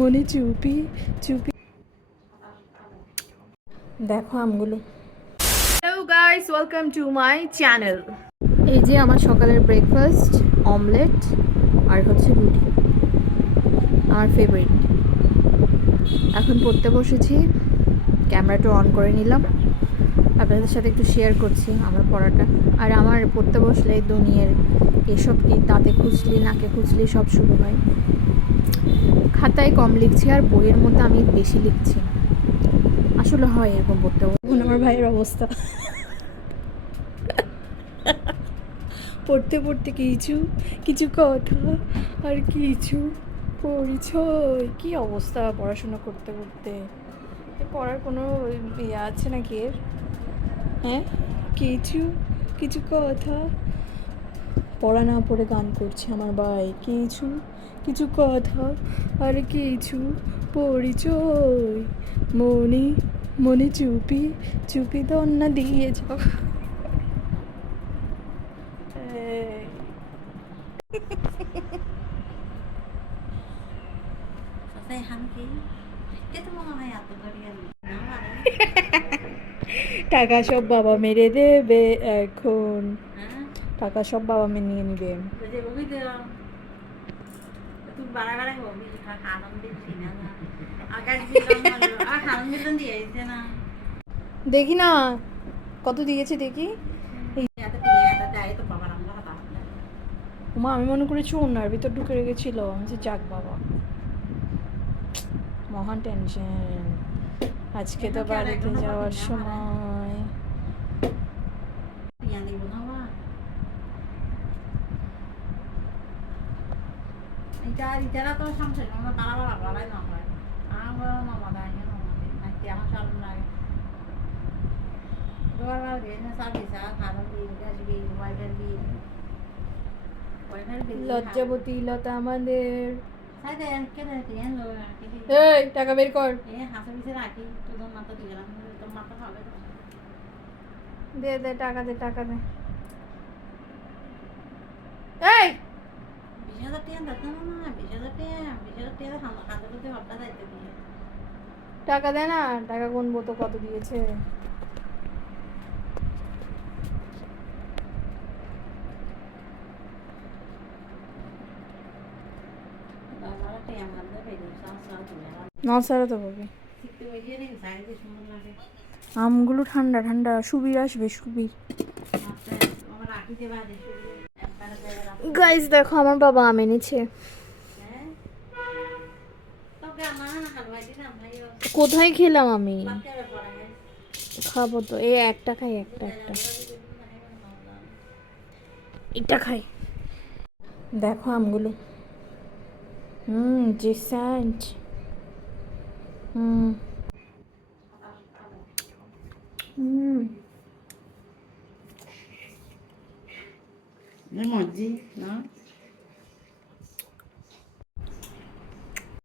মনে চুপি চুপি দেখো আমগুলো। Hello guys, welcome to my channel. এই যে আমার সকালের ব্রেকফাস্ট, অমলেট আর হচ্ছে রুটি, আমার ফেভারিট। এখন পড়তে বসেছি, ক্যামেরাটা অন করে নিলাম, আপনাদের সাথে একটু শেয়ার করছি আমার পড়াটা। আর আমার পড়তে বসলে দুনিয়ার এসব কি দাঁতে খুঁজলি নাকে খুঁজলি সব শুরু হয়। খাতায় কম লিখছি আর বইয়ের মধ্যে আমি বেশি লিখছি, আসলে হয় এরকম পড়তে। এখন আমার ভাইয়ের অবস্থা, পড়তে পড়তে কিছু কিছু কথা আর কিছু পরিচয়। কি অবস্থা পড়াশোনা করতে করতে, পড়ার কোনো ইয়ে আছে নাকি এর? হ্যাঁ, কিছু কিছু কথা। পড়া না পড়ে গান করছে আমার ভাই। কিছু কিছু কথা আর কিছু পরিচয়, মনে মনে চুপি চুপি দন্না দিয়ে যাও। টাকা সব বাবা মেরে দেবে এখন, টাকা সব বাবা মেরে নিয়ে নিবে। দেখি না কত দিয়েছে দেখি। মা আমি মনে করেছি ওনার ভিতর ঢুকে রেখেছিল। আমি যে যাক বাবা, মহান টেনশন আজকে তো বাড়িতে যাওয়ার সময়। লজ্জাবতী লতা আমাদের। এই টাকা বের কর, দে দে টাকা দে টাকা দে। এই টাকা দে না, টাকা গুনবো তো কত দিয়েছে। নসারা তো পাবে। আমগুলো ঠান্ডা ঠান্ডা, সুবির আসবে সুবির। গাইস দেখো আমার বাবা আম এনেছে। কোথায় খেলাম আমি, খাবো তো। এই একটা খাই, একটা একটা এটা খাই। দেখো আমগুলো, যে স্যান্ড। হুম হুম মজি না